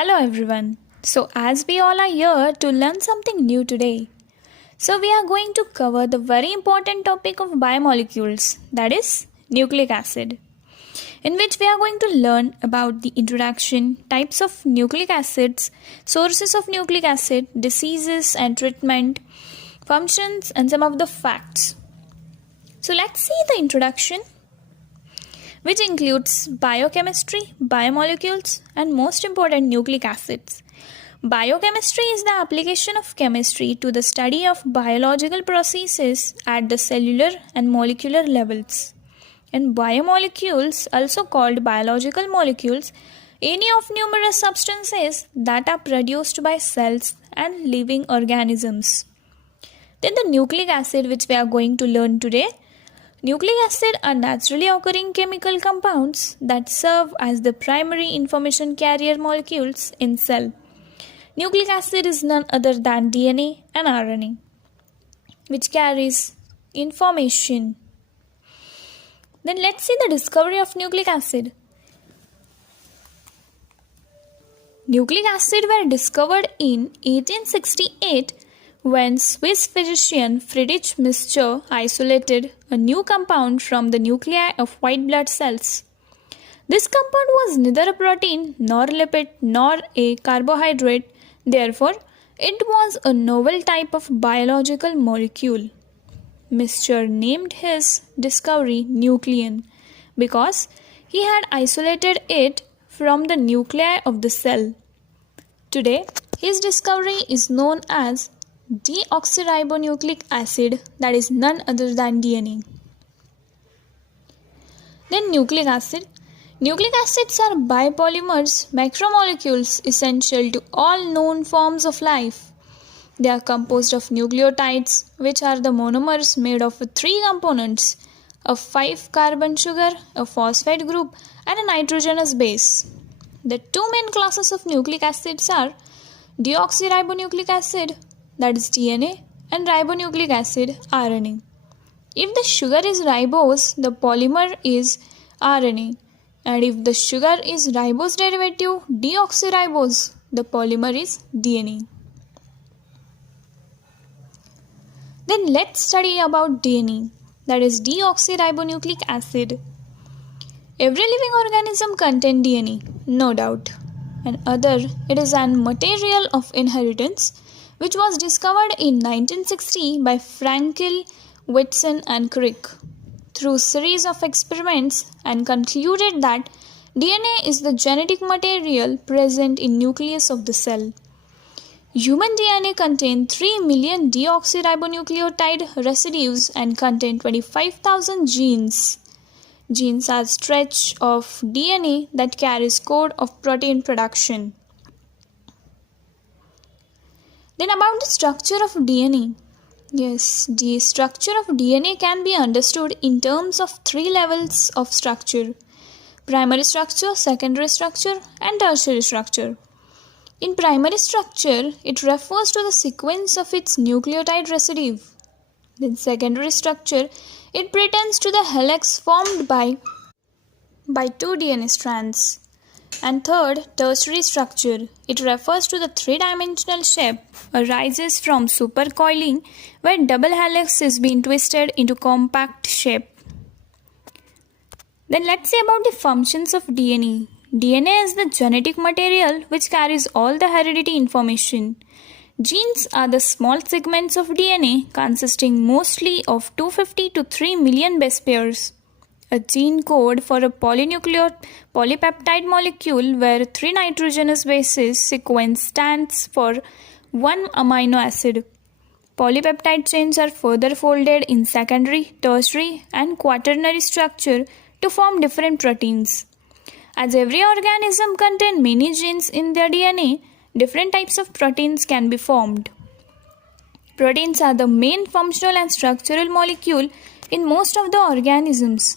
Hello everyone. So as we all are here to learn something new today. So we are going to cover the very important topic of biomolecules, that is nucleic acid, in which we are going to learn about the introduction, types of nucleic acids, sources of nucleic acid, diseases and treatment, functions and some of the facts. So let's see the introduction, which includes biochemistry, biomolecules, and most important, nucleic acids. Biochemistry is the application of chemistry to the study of biological processes at the cellular and molecular levels. And biomolecules, also called biological molecules, any of numerous substances that are produced by cells and living organisms. Then the nucleic acid, which we are going to learn today. Nucleic acid are naturally occurring chemical compounds that serve as the primary information carrier molecules in cell. Nucleic acid is none other than DNA and RNA, which carries information. Then let's see the discovery of nucleic acid. Nucleic acid were discovered in 1868 when Swiss physician Friedrich Mischer isolated a new compound from the nuclei of white blood cells. This compound was neither a protein nor lipid nor a carbohydrate, therefore it was a novel type of biological molecule. Mischer named his discovery nuclein because he had isolated it from the nuclei of the cell. Today, his discovery is known as deoxyribonucleic acid, that is none other than DNA. Then nucleic acid. Nucleic acids are biopolymers, macromolecules essential to all known forms of life. They are composed of nucleotides, which are the monomers made of three components, a 5-carbon sugar, a phosphate group, and a nitrogenous base. The two main classes of nucleic acids are deoxyribonucleic acid, that is DNA, and ribonucleic acid, RNA. If the sugar is ribose, the polymer is RNA, and if the sugar is ribose derivative deoxyribose, the polymer is DNA. Then let's study about DNA, that is deoxyribonucleic acid. Every living organism contains DNA, no doubt. And it is an material of inheritance which was discovered in 1960 by Frankel, Whitson and Crick through series of experiments and concluded that DNA is the genetic material present in nucleus of the cell. Human DNA contains 3 million deoxyribonucleotide residues and contain 25,000 genes. Genes are stretch of DNA that carries code of protein production. Then about the structure of DNA. Yes, the structure of DNA can be understood in terms of 3 levels of structure: primary structure, secondary structure, and tertiary structure. In primary structure, it refers to the sequence of its nucleotide residue. In secondary structure, it pertains to the helix formed by 2 DNA strands. And third, tertiary structure. It refers to the 3-dimensional shape arises from supercoiling, where double helix is being twisted into compact shape. Then let's see about the functions of DNA. DNA is the genetic material which carries all the heredity information. Genes are the small segments of DNA consisting mostly of 250 to 3 million base pairs. A gene code for a polypeptide molecule where 3 nitrogenous bases sequence stands for 1 amino acid. Polypeptide chains are further folded in secondary, tertiary, and quaternary structure to form different proteins. As every organism contains many genes in their DNA, different types of proteins can be formed. Proteins are the main functional and structural molecule in most of the organisms.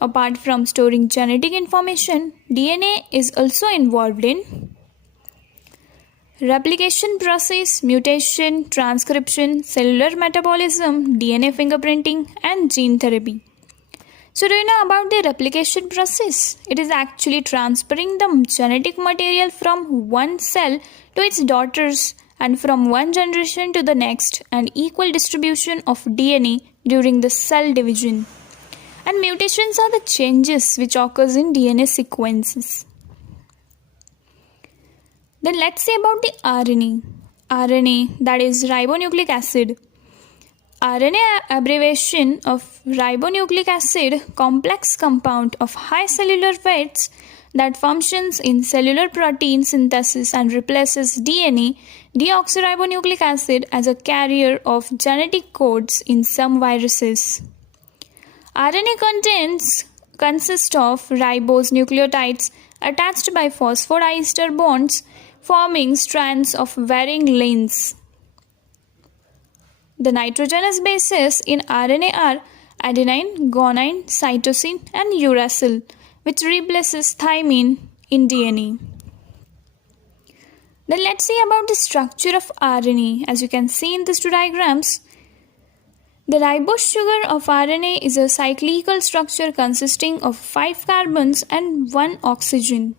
Apart from storing genetic information, DNA is also involved in replication process, mutation, transcription, cellular metabolism, DNA fingerprinting, and gene therapy. So do you know about the replication process? It is actually transferring the genetic material from one cell to its daughters and from one generation to the next, and equal distribution of DNA during the cell division. And mutations are the changes which occurs in DNA sequences. Then let's say about the RNA. RNA, that is ribonucleic acid. RNA abbreviation of ribonucleic acid, complex compound of high cellular weights that functions in cellular protein synthesis and replaces DNA, deoxyribonucleic acid, as a carrier of genetic codes in some viruses. RNA consists of ribose nucleotides attached by phosphodiester bonds, forming strands of varying lengths. The nitrogenous bases in RNA are adenine, guanine, cytosine, and uracil, which replaces thymine in DNA. Then let's see about the structure of RNA. As you can see in these two diagrams, the ribose sugar of RNA is a cyclical structure consisting of 5 carbons and 1 oxygen.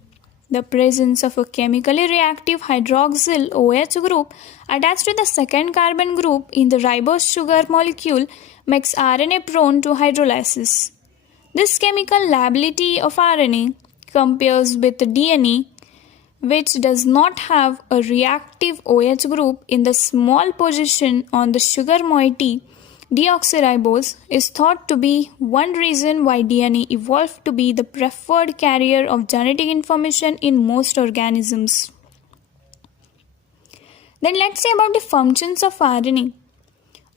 The presence of a chemically reactive hydroxyl OH group attached to the second carbon group in the ribose sugar molecule makes RNA prone to hydrolysis. This chemical lability of RNA compares with DNA, which does not have a reactive OH group in the small position on the sugar moiety. Deoxyribose is thought to be one reason why DNA evolved to be the preferred carrier of genetic information in most organisms. Then let's say about the functions of RNA.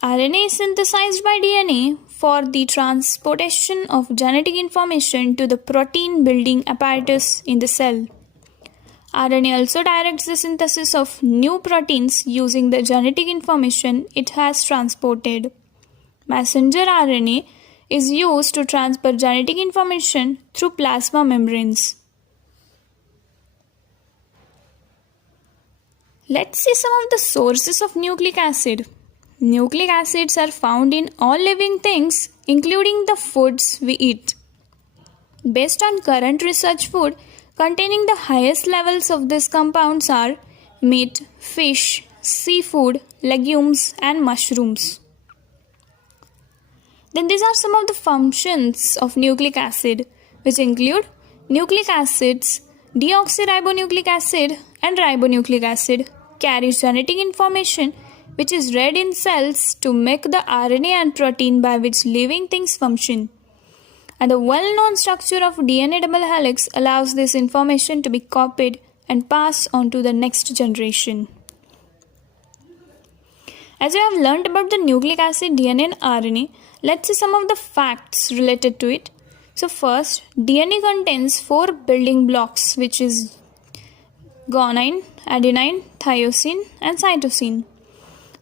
RNA is synthesized by DNA for the transportation of genetic information to the protein building apparatus in the cell. RNA also directs the synthesis of new proteins using the genetic information it has transported. Messenger RNA is used to transfer genetic information through plasma membranes. Let's see some of the sources of nucleic acid. Nucleic acids are found in all living things, including the foods we eat. Based on current research, food containing the highest levels of these compounds are meat, fish, seafood, legumes, and mushrooms. Then these are some of the functions of nucleic acid, which include nucleic acids, deoxyribonucleic acid, and ribonucleic acid carries genetic information which is read in cells to make the RNA and protein by which living things function. And the well-known structure of DNA double helix allows this information to be copied and passed on to the next generation. As you have learnt about the nucleic acid, DNA and RNA, let's see some of the facts related to it. So first, DNA contains 4 building blocks, which is guanine, adenine, thymine, and cytosine.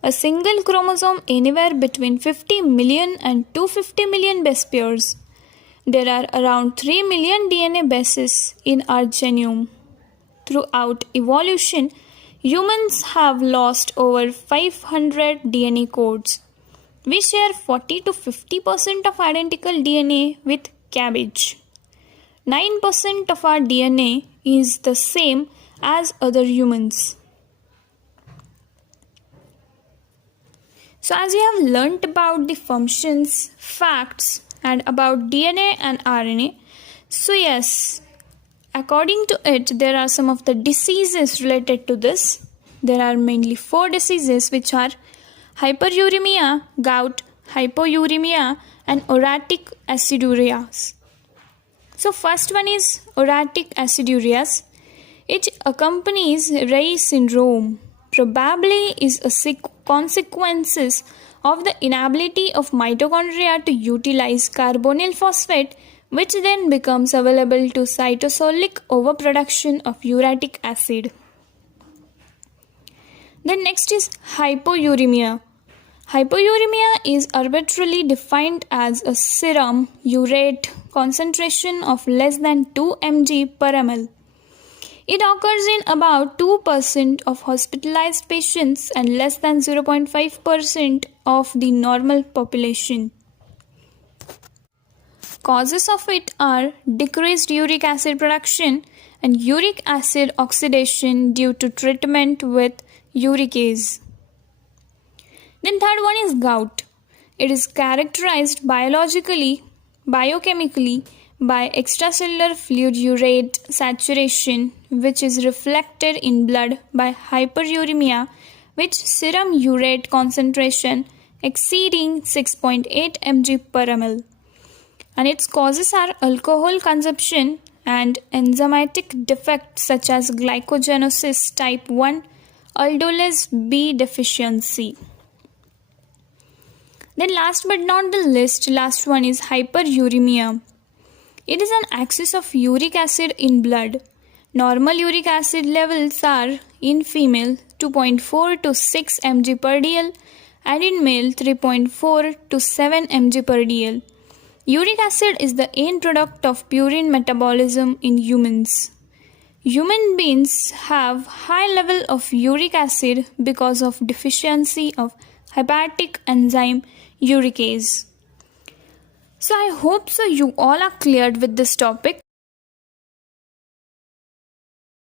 A single chromosome anywhere between 50 million and 250 million base pairs. There are around 3 million DNA bases in our genome. Throughout evolution, humans have lost over 500 DNA codes. We share 40 to 50% of identical DNA with cabbage. 9% of our DNA is the same as other humans. So as you have learnt about the functions, facts, and about DNA and RNA, so yes, according to it, there are some of the diseases related to this. There are mainly 4 diseases, which are hyperuremia, gout, hypouremia, and uric aciduria. So first one is uric aciduria. It accompanies Reye syndrome. Probably is a consequences of the inability of mitochondria to utilize carbonyl phosphate, which then becomes available to cytosolic overproduction of uric acid. Then next is hypouremia. Hypouremia is arbitrarily defined as a serum urate concentration of less than 2 mg per ml. It occurs in about 2% of hospitalized patients and less than 0.5% of the normal population. causes of it are decreased uric acid production and uric acid oxidation due to treatment with uricase. Then third one is gout. It is characterized biologically, biochemically by extracellular fluid urate saturation, which is reflected in blood by hyperuremia, with serum urate concentration exceeding 6.8 mg per ml. And its causes are alcohol consumption and enzymatic defects such as glycogenosis type 1, aldolase B deficiency. Then last but not the least, last one is hyperuremia. It is an excess of uric acid in blood. Normal uric acid levels are in female 2.4 to 6 mg per dl and in male 3.4 to 7 mg per dl. Uric acid is the end product of purine metabolism in humans. Human beings have high level of uric acid because of deficiency of hepatic enzyme uricase. So I hope so you all are cleared with this topic.